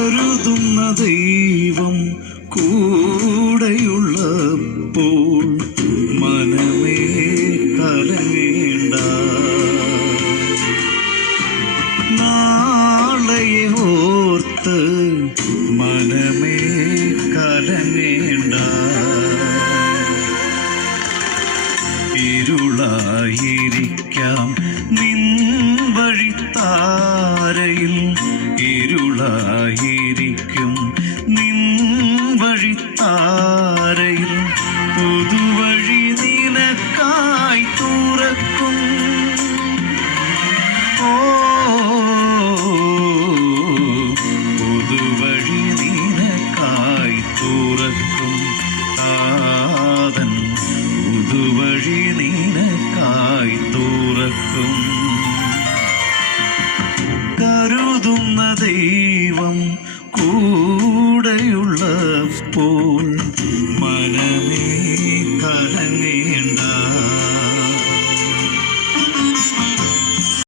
കരുതുന്ന ദൈവം കൂടെയുള്ളപ്പോൾ മനമേ കലങ്ങേണ്ട. നാളെയെ ഓർത്ത് മനമേ കലങ്ങേണ്ട. ഇരുളായിരിക്കാം നിൻ വഴിത്താരയിൽ, ഇരുളായിരിക്കും നിൻ വഴിത്താരയിൽ, പുതുവഴി നിനക്കായി തുറക്കും. ഓ പുതുവഴി നിനക്കായി തുറക്കും. താതൻ പുതുവഴി നിനക്കായി തുറക്കും. കരുതുന്ന ദൈവം